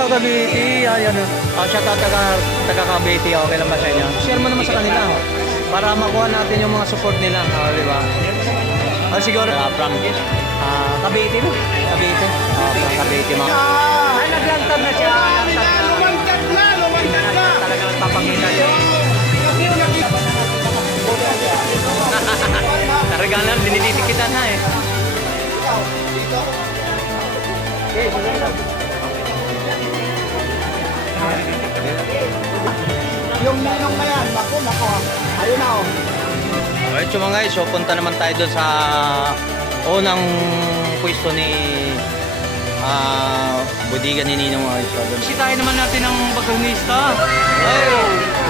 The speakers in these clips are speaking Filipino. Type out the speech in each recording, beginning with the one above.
Ah, taga Cavite. Ayan. Ah, shout out taga, taga Cavite. Okay lang ba sa inyo? Share mo naman sa kanila. Para makuha natin yung mga support nila. Ah, di ba? Ah, siguro. Uh, from ah, Cavite no? Cavite. Ah, from Cavite mga. Ay, naglantad na siya. Lumantad na, lumantad na. Talaga nagpapakita yun. Talaga lang, dinidikita na eh. Yung ninong na yan, naku, naku. Ayun na oh. Alright, so mga guys, so punta naman tayo doon sa unang pwesto ni ah Budiga ni Ninong mga guys. So, doon. Bisitahin naman natin ang bagongista. Hey,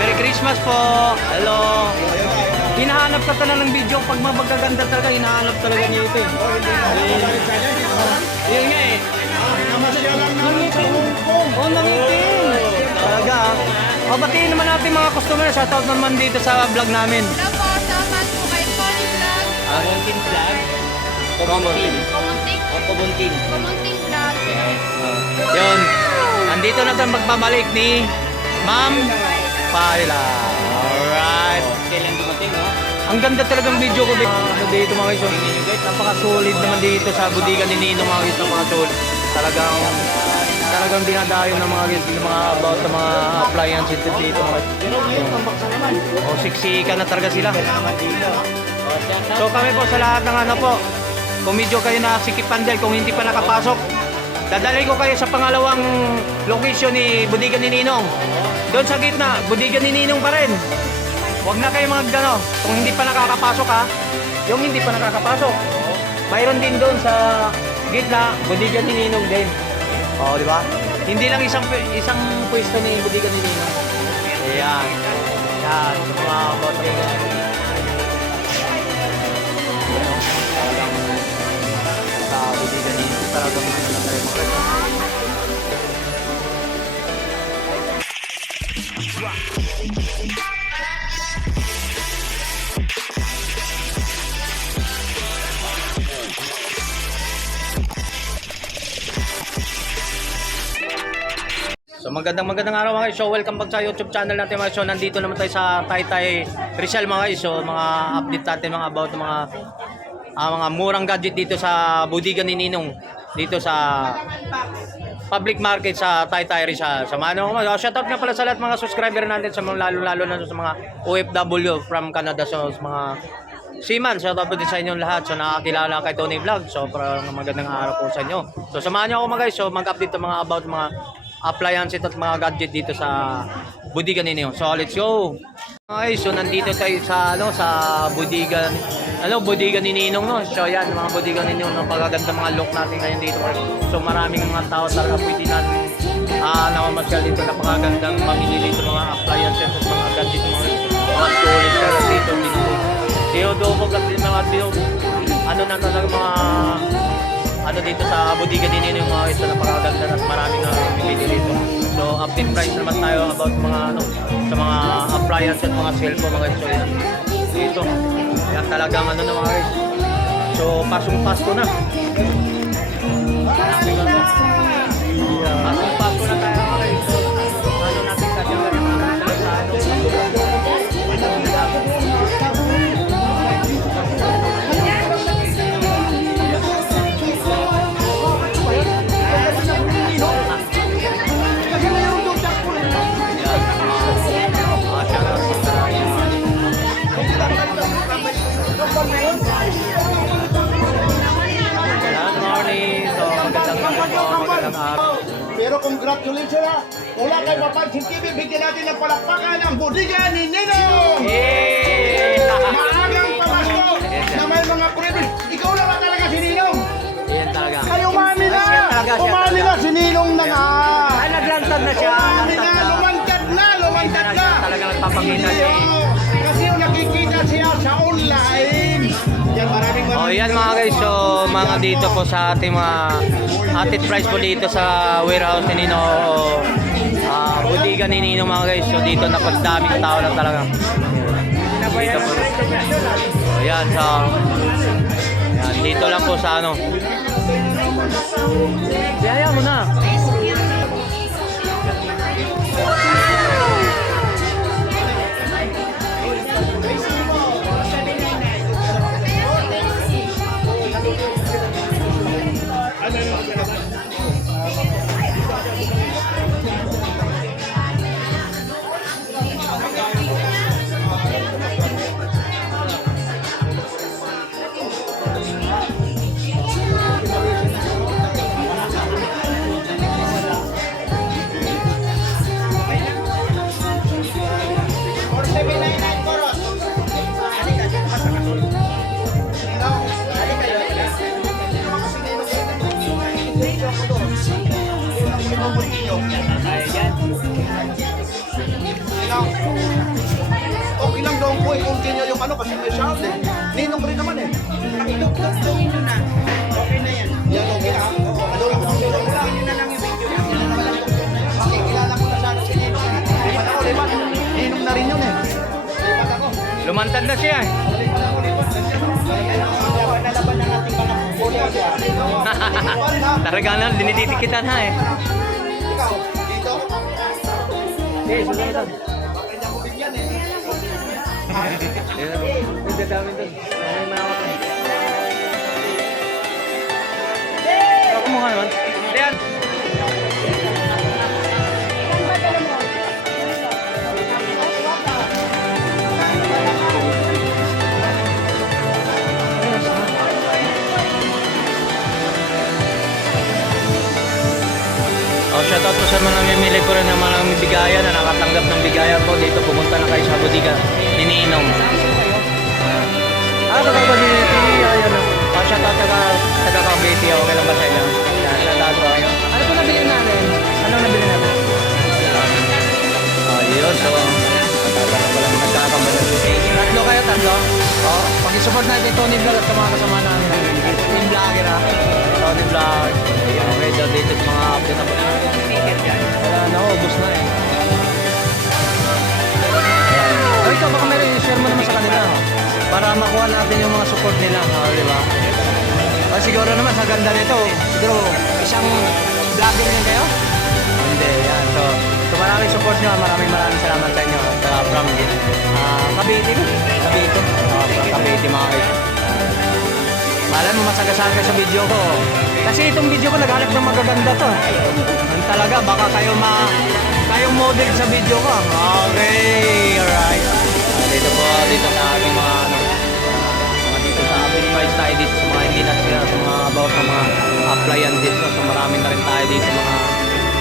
Merry Christmas po. Hello. Hinahanap ka talaga ng video pag mabagaganda talaga, hinahanap talaga niyo ito eh. Yun nga eh. Namasyalan namin sa Hong Kong. Oh, nangitin. Talaga ah. O, batiin naman natin mga customer. Shoutout naman dito sa vlog namin. Hello po, salamat po kay Connie Vlog. Kumuntin vlog. Kumuntin. Kumunting, O, kumuntin. kumunting vlog. Yun. Andito na tayo magbabalik ni Ma'am Paila. Alright. Kailan dumating, no? Ang ganda talagang video ko dito. Ano dito mga guys. napaka-solid naman dito sa budiga ni Nino mga guys. Napaka-solid. Talagang talagang dinadayo ng mga yung mga about sa mga appliances dito mga guys. O siksikan na talaga sila. So kami po sa lahat ng ano po, kung medyo kayo nasikipan dahil kung hindi pa nakapasok, dadalhin ko kayo sa pangalawang location ni Budiga ni Ninong. Doon sa gitna, Budiga ni Ninong pa rin. Huwag na kayo mag ano, kung hindi pa nakakapasok ha, yung hindi pa nakakapasok. Mayroon din doon sa gitna, Budiga ni Ninong din. Oo, di ba? Hindi lang isang isang pwesto ni Budiga ni Ninong. Ayan. Yan, sa mga bote. Talagang sa Budiga ni Ninong, talagang ano na tayo mga. So magandang magandang araw mga guys. So welcome back sa YouTube channel natin mga guys. So nandito naman tayo sa Taytay Rizal mga guys. So mga update natin mga about mga ah, mga murang gadget dito sa Budiga ni Ninong dito sa public market sa Taytay Rizal. Samahan mo mga shoutout nga pala sa lahat mga subscriber natin sa mga lalo-lalo na sa mga OFW from Canada so sa mga Seaman, shout out din sa inyong lahat. So nakakilala kay Tony Vlog. So parang magandang araw po sa inyo. So samahan niyo ako mga guys. So mag-update mga about mga appliances at mga gadget dito sa Budiga ninyo. So let's go. Okay, so nandito tayo sa ano sa Budiga ano Budiga ni Ninong no. So yan mga Budiga ni Ninong ng pagaganda mga look natin ngayon dito. So maraming mga tao talaga pwede natin ah namamasyal dito napakagandang mamili dito mga appliances at mga gadget mga mga storage talaga dito dito. Dinodobog at din mga ano na talaga mga ano dito sa Budiga din yun yung mga ito napakaganda at maraming na bibili dito. So update price naman tayo about mga ano sa mga appliance at mga cellphone mga yan. Dito. Yan talagang ano na mga guys. So pasong pasko na. Pasong pasko congratulations na. Wala kay Papansin TV, bigyan natin ng palakpakan ang budiga ni Ninong. Yay! Maagang pamasko na may mga privilege. Ikaw na ba talaga si Ninong? Yan talaga. Ay, umami na. Umami na si Ninong na nga. Ay, naglantad na siya. Umami na, lumantad na, lumantad na. Talaga nagpapakita siya. oo. Kasi nakikita siya sa online. Yan, maraming maraming. Oh, yan mga guys. So, mga dito po sa ating mga atit price po dito sa warehouse ni Nino. Ah, budiga ni Nino mga guys. So, dito napagdaming tao na talaga. Dito po. Oh, yan sa yan, dito lang po sa ano. Biyaya mo na. Okay lang daw po i-continue yung ano kasi may sound eh. Ninong rin naman eh. Okay. Lumantad na siya. Talaga na, diniditikitan ha eh. Ikaw, dito. Eh, susunod. Bakit niya mo bigyan eh. Ang dadami doon. May mga mo nga naman. Ayan. Oh, shoutout po sa mga namimili ko rin ng mga bigayan na nakatanggap ng bigayan po dito. Pumunta na kayo sa bodega ni Ninong. Ah, taga Cavite. Ayan. Oh, shoutout taga taga Cavite. Okay lang ba sa inyo? Yun. So, tataka pa lang nagkakamali. Tatlo kayo, tatlo? Oh, pakisupport natin Tony Vlog at sa mga kasama namin. Team Vlogger ha. Tony Vlog. Okay, dito sa mga update na po. Wala na, ubus na eh. Ayan. Oh, ikaw, baka meron i-share mo naman sa kanila. Para makuha natin yung mga support nila. Oh, di ba? Oh, siguro naman sa ganda nito, siguro isang vlogger din kayo? Hindi, yan. So, so maraming support nyo. Maraming maraming salamat sa inyo. Sa from uh, Cavite. Cavite. Oh, from Cavite mga guys. Malay mo masagasaan kayo sa video ko. Kasi itong video ko naghanap ng magaganda to. Ang talaga, baka kayo ma... Kayong model sa video ko. Okay, alright. Ah, dito po, dito sa aking mga ano, mga dito sa aking price tayo dito sa mga hindi natin sila sa mga about sa mga appliance dito. So marami na rin tayo dito mga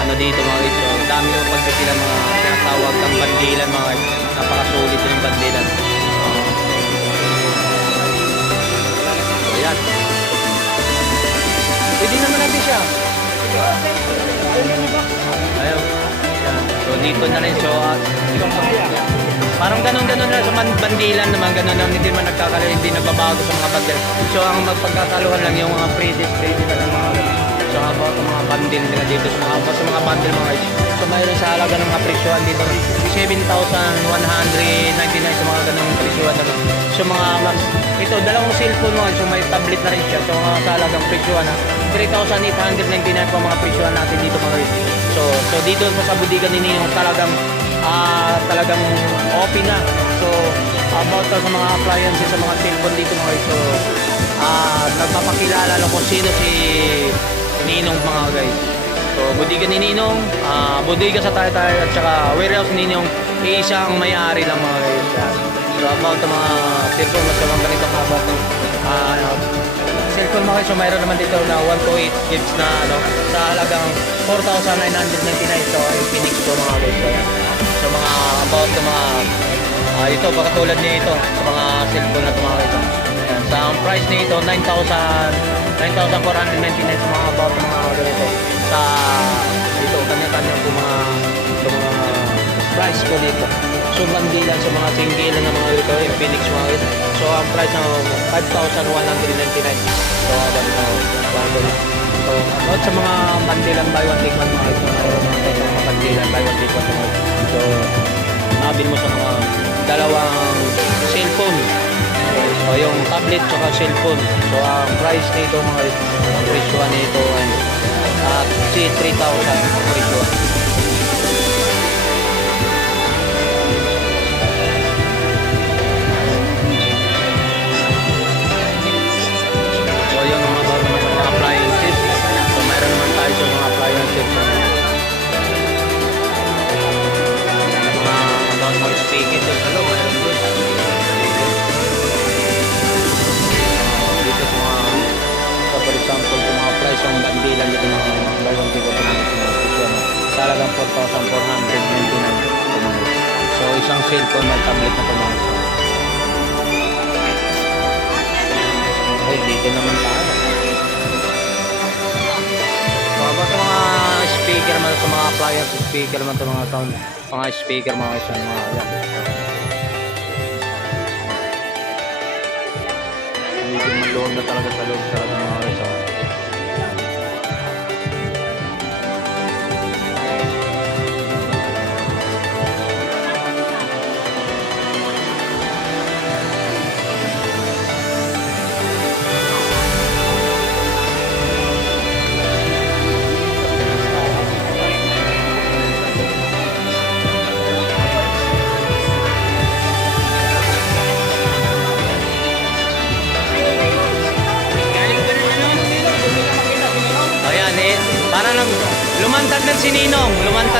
ano dito mga guys. So dami yung pagkakila mga tinatawag ng bandilan mga guys. Napakasulit yung bandilan. So yan. Pwede naman natin siya. Ayun. Yan. So dito na rin. So, ah, parang ganun-ganun lang sa man- bandilan naman. Ganun lang. Hindi man nagkakala, hindi nagbabago sa mga bandil. So ang magpagkakaluhan lang yung mga pre-date, pre-date lang mga So about sa mga bundle nila dito sa mga sa mga bundle mga guys. So mayroon sa halaga ng mga presyohan dito 7,199 sa mga ganung presyohan na So mga mas ito dalawang cellphone mo so may tablet na rin siya. So mga sa halagang presyohan na 3,899 pa mga presyohan natin dito mga guys. So so dito sa sa budigan ni Ninong talagang ah talagang open na. So about sa mga appliances sa mga cellphone dito mga guys. So ah nagpapakilala lang kung sino si Ninong mga guys. So, bodega ni Ninong, ah bodega sa Taytay at saka warehouse ni Ninong, isang may-ari lang mga guys. So, about sa mga cellphone, mas mga ganito mga about ng ah, cellphone mga guys. So, mayroon naman dito na 128 gigs na ano, sa halagang 4,999 so Infinix to mga guys. So. So, mga about sa mga ah ito, baka tulad niya ito sa mga cellphone na ito mga guys. Sa ang price nito 9,000 9,499 sa mga about mga ganito sa dito kanya-kanya po mga ito mga price ko dito. So bandilan sa mga singgilan na mga dito Infinix mga guys so ang price ng 5,199 so alam mo bago so about sa mga bandilan buy one take one mga guys mga ng mga bandilan buy one take one mga guys so mabil mo sa mga dalawang cellphone o yung tablet tsaka cellphone. So ang price nito mga presyo nito ay si 3,000 ang presyo. May tablet na guys. Ay, dito naman tayo. About sa mga speaker naman, sa mga appliance speaker naman, sa mga sound, mga speaker, mga yan, mga yan. Medyo maloob na talaga sa loob talaga mga guys.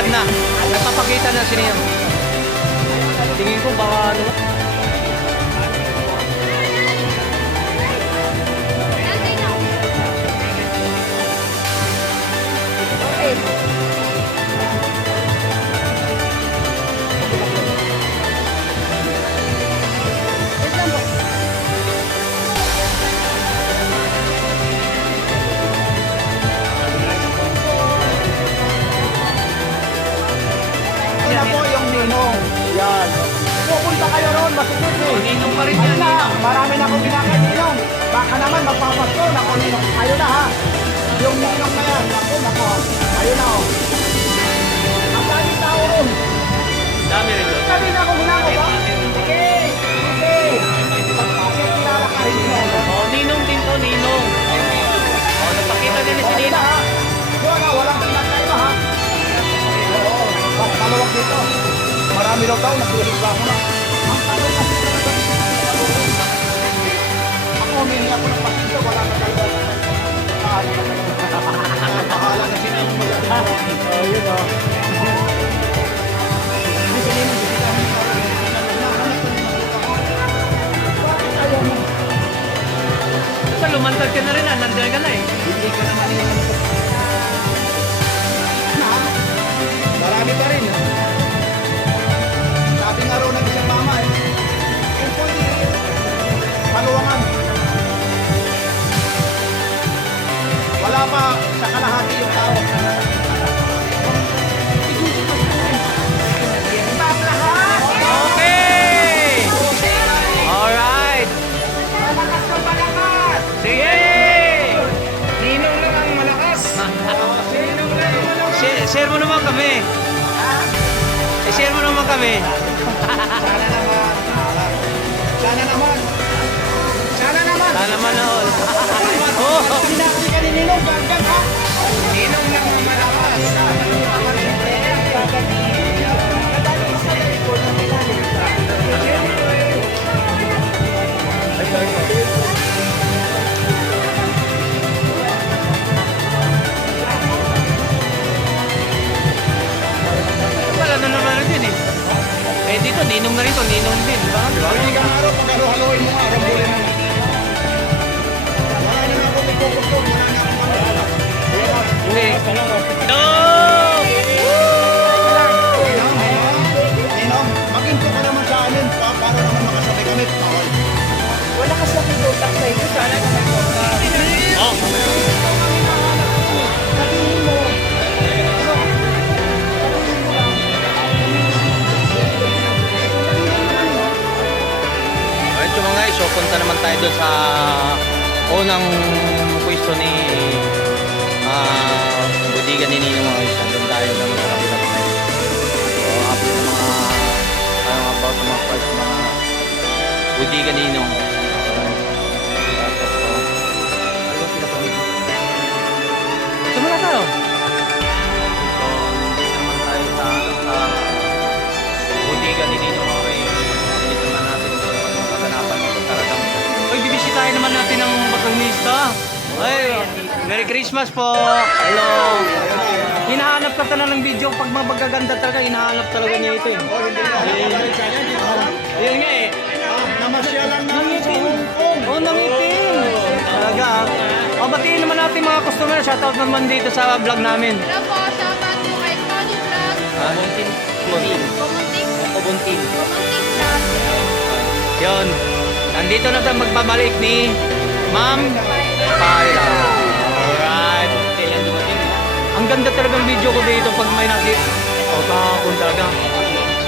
Na. Nagpapakita na si Magpapasko, nako ninong. Ayun na ha. Yung ninong na yan, nako, nako. Ayun na oh. Ang daming tao roon. Dami rin doon. Sabi na ako muna ako ba? Sige, sige. Kasi kilala ka rin. Oh, Ninong din Ninong. Oh, nagpakita din si Okay na Ninong. ha. Yun ha, walang pinagkaiba ha. Oo, maluwag dito. Marami daw tao, nagreklamo na. Ah, Bahala na yung Oh, yun o. Basta lumantad ka na rin ah, nandiyan ka na eh. Hindi ka naman yung Marami pa rin. Sa kalahati yung tao. Okay! Alright! Malakas ka malakas! Sige! Ninong lang ang malakas. Ninong lang ang malakas. Share, share mo naman kami. I-share mo naman kami. Sana naman. Sana naman. Sana naman. Sana man all. Oh! eh. Eh dito, ninong na rin to, ninong din. Di ba? Di ba? Hindi ka nga raw, pag halo-haloin mo rambulin mo. Wala na nga akong ikukusto, wala na akong Wala kasi ako contact sa. Sana naman contact. Oh! Sabihin mo, Alright, guys, so punta naman tayo doon sa unang pwesto ni ah budigan ni Ninong mga guys. Doon tayo sa kapila pa tayo. So, update ng mga ano about sa mga ng mga budigan ni dito? Ito muna tayo. So, hindi naman tayo sa sa budigan ni Ninong mga. Dito. Uy, bibisitahin naman natin ang bagongista. Ay, Merry Christmas po. Hello. Hinahanap ka talaga ng video pag mabagaganda talaga, hinahanap talaga niya ito eh. na. Yan, nga eh. Namasyalan. Hong Kong. Oh, nangitim. Talaga. ah. Oh, batiin naman natin mga customer. Shoutout naman dito sa vlog namin. Hello po, shoutout po kay Tony Vlog. Ah, Kumunting. Kumuntik. Kubunting. Kumunting vlog. Yun. Nandito na tayo magpabalik ni Ma'am Paila. Alright. Kailan dumating? Ang ganda talagang video ko dito pag may nasi... O, kahapon talaga.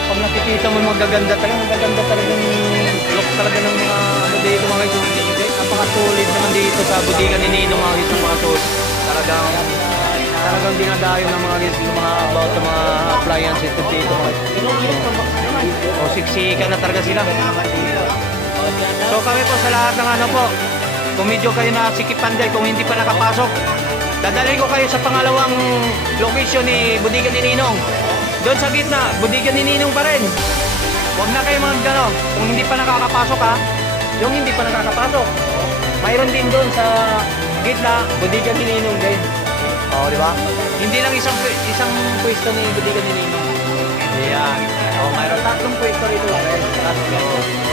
Pag nakikita mo magaganda talaga, magaganda talagang look talaga ng mga ano dito mga ito. Napakasulit naman dito sa budigan ni Nino mga ito mga ito. Talagang talagang dinadayo ng mga guys, yung mga about sa mga appliances ito dito. O siksikan na talaga sila. So kami po sa lahat ng ano po, kung medyo kayo nasikipan dahil kung hindi pa nakapasok, dadalhin ko kayo sa pangalawang location ni Budigan ni Ninong. Doon sa gitna, Budigan ni Ninong pa rin. Huwag na kayo mag ano, kung hindi pa nakakapasok ha, yung hindi pa nakakapasok, mayroon din doon sa gitna, Budigan ni Ninong din. Oo, di ba? Hindi lang isang isang pwesto ni Budigan ni Ninong. Ayan. Oh, mayroon tatlong pwesto rito. Tatlo.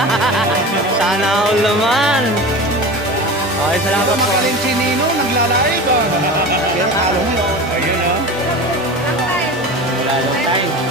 Sana all naman. Okay, salamat po. Magaling si Nino, naglalay ba? Kaya talo mo. Ayun. Ang time. Wala lang time.